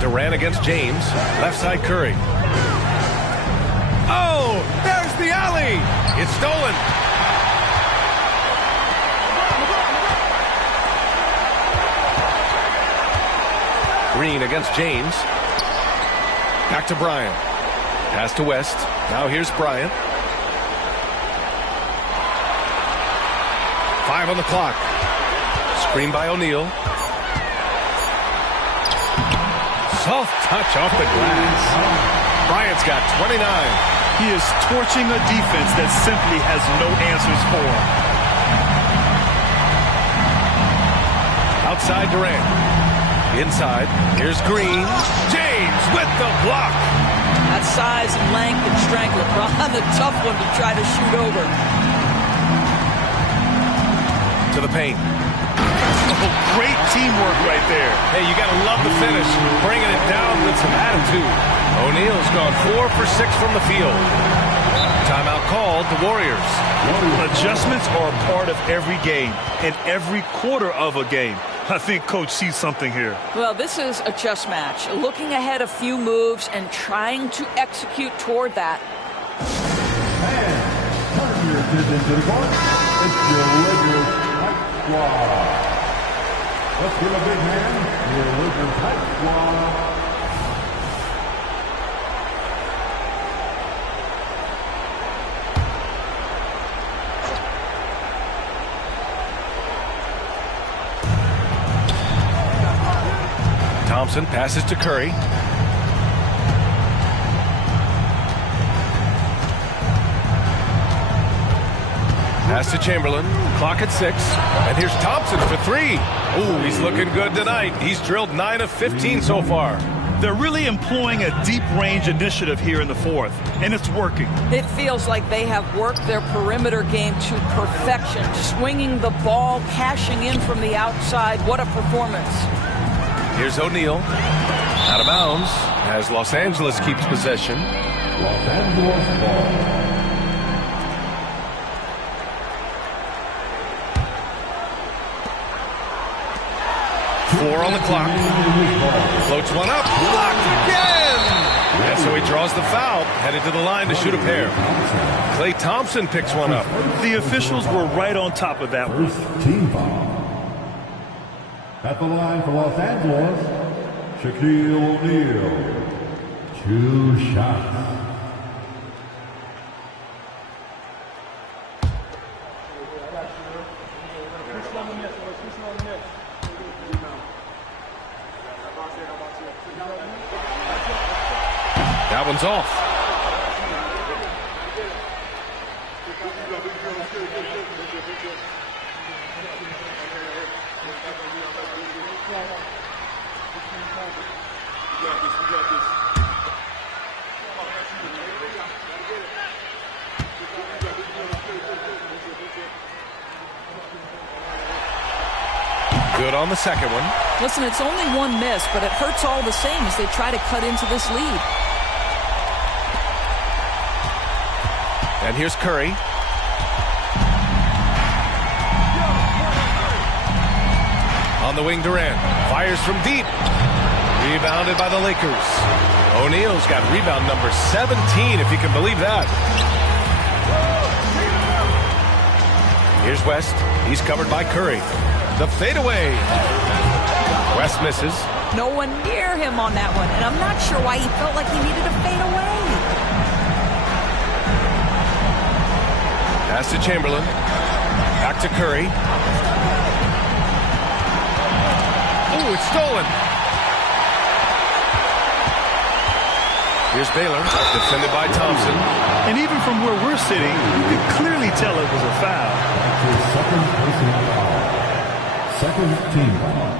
Durant against James. Left side Curry. Oh, there's the alley. It's stolen. Green against James. Back to Bryant. Pass to West. Now here's Bryant. 5 on the clock. Screen by O'Neal. Soft touch off the glass. Bryant's got 29. He is torching a defense that simply has no answers for him. Outside Durant. Inside. Here's Green. James with the block. That size and length and strength, LeBron, the tough one to try to shoot over. To the paint. Oh, great teamwork right there. Hey, you got to love the finish. Bringing it down with some attitude. O'Neal's gone 4 for 6 from the field. Timeout called the Warriors. Adjustments are a part of every game and every quarter of a game. I think Coach sees something here. Well, this is a chess match. Looking ahead a few moves and trying to execute toward that. And turn your attention to the court. It's your Lakers squad. Let's give a big hand Thompson passes to Curry. Pass to Chamberlain. Clock at 6. And here's Thompson for 3. Ooh, he's looking good tonight. He's drilled 9 of 15 so far. They're really employing a deep range initiative here in the fourth, and it's working. It feels like they have worked their perimeter game to perfection, swinging the ball, cashing in from the outside. What a performance. Here's O'Neal. Out of bounds as Los Angeles keeps possession. Los Angeles ball. Four on the clock. Floats one up. Blocked again! And so he draws the foul, headed to the line to shoot a pair. Klay Thompson picks one up. The officials were right on top of that one. First team foul. At the line for Los Angeles, Shaquille O'Neal. 2 shots. That one's off. Good on the second one. Listen, it's only one miss, but it hurts all the same as they try to cut into this lead. And here's Curry. On the wing, Durant fires from deep. Rebounded by the Lakers. O'Neal's got rebound number 17, if you can believe that. Here's West. He's covered by Curry. The fadeaway. West misses. No one near him on that one, and I'm not sure why he felt like he needed to fade away. Pass to Chamberlain. Back to Curry. Ooh, it's stolen. Here's Baylor, defended by Thompson. And even from where we're sitting, you can clearly tell it was a foul. Second personal foul. Second team foul.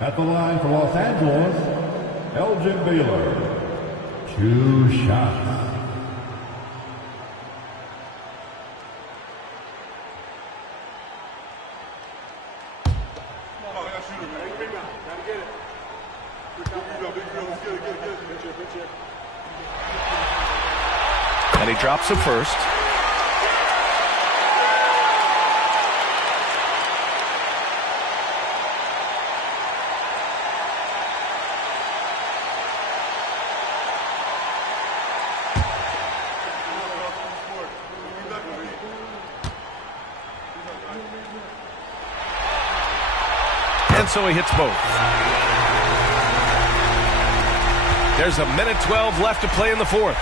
At the line for Los Angeles, Elgin Baylor. 2 shots. And he drops it first. And so he hits both. There's a minute 12 left to play in the fourth.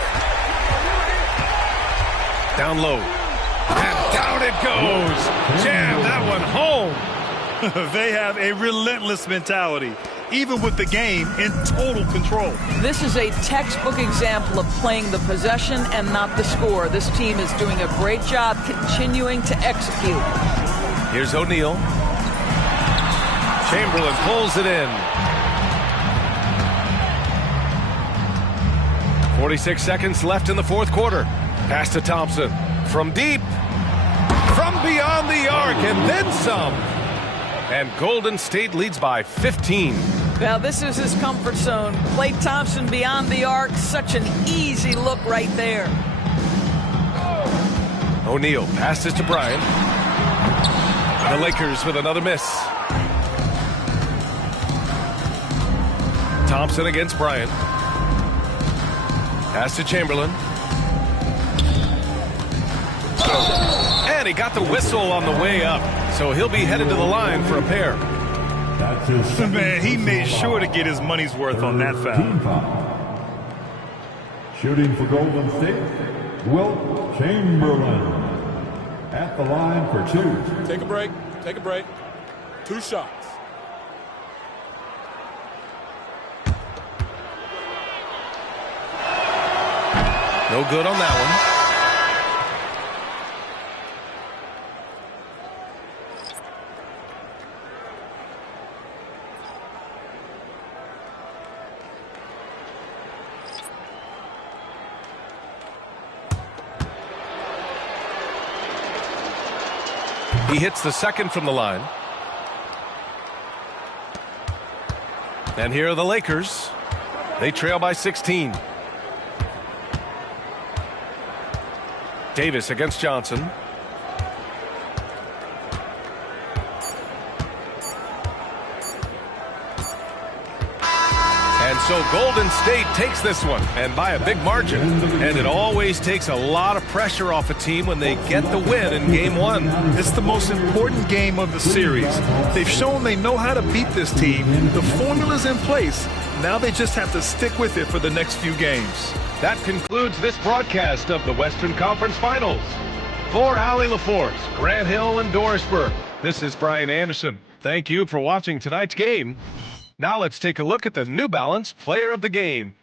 Down low. And down it goes. Jam that one home. They have a relentless mentality, even with the game in total control. This is a textbook example of playing the possession and not the score. This team is doing a great job continuing to execute. Here's O'Neal. Chamberlain pulls it in. 46 seconds left in the fourth quarter. Pass to Thompson. From deep. From beyond the arc and then some. And Golden State leads by 15. Now this is his comfort zone. Klay Thompson beyond the arc. Such an easy look right there. O'Neal passes to Bryant. The Lakers with another miss. Thompson against Bryant. Pass to Chamberlain. And he got the whistle on the way up, so he'll be headed to the line for a pair. That's his second Man, he made personal sure to foul. get his money's worth on that Team foul. foul. Shooting for Golden State, Wilt Chamberlain. At the line for 2. Take a break. Take a break. 2 shots. No good on that one. He hits the second from the line. And here are the Lakers. They trail by 16. Davis against Johnson. And so Golden State takes this one, and by a big margin. And it always takes a lot of pressure off a team when they get the win in Game 1. It's the most important game of the series. They've shown they know how to beat this team. The formula's in place. Now they just have to stick with it for the next few games. That concludes this broadcast of the Western Conference Finals. For Allie LaForce, Grant Hill, and Dorisburg, this is Brian Anderson. Thank you for watching tonight's game. Now let's take a look at the New Balance Player of the Game.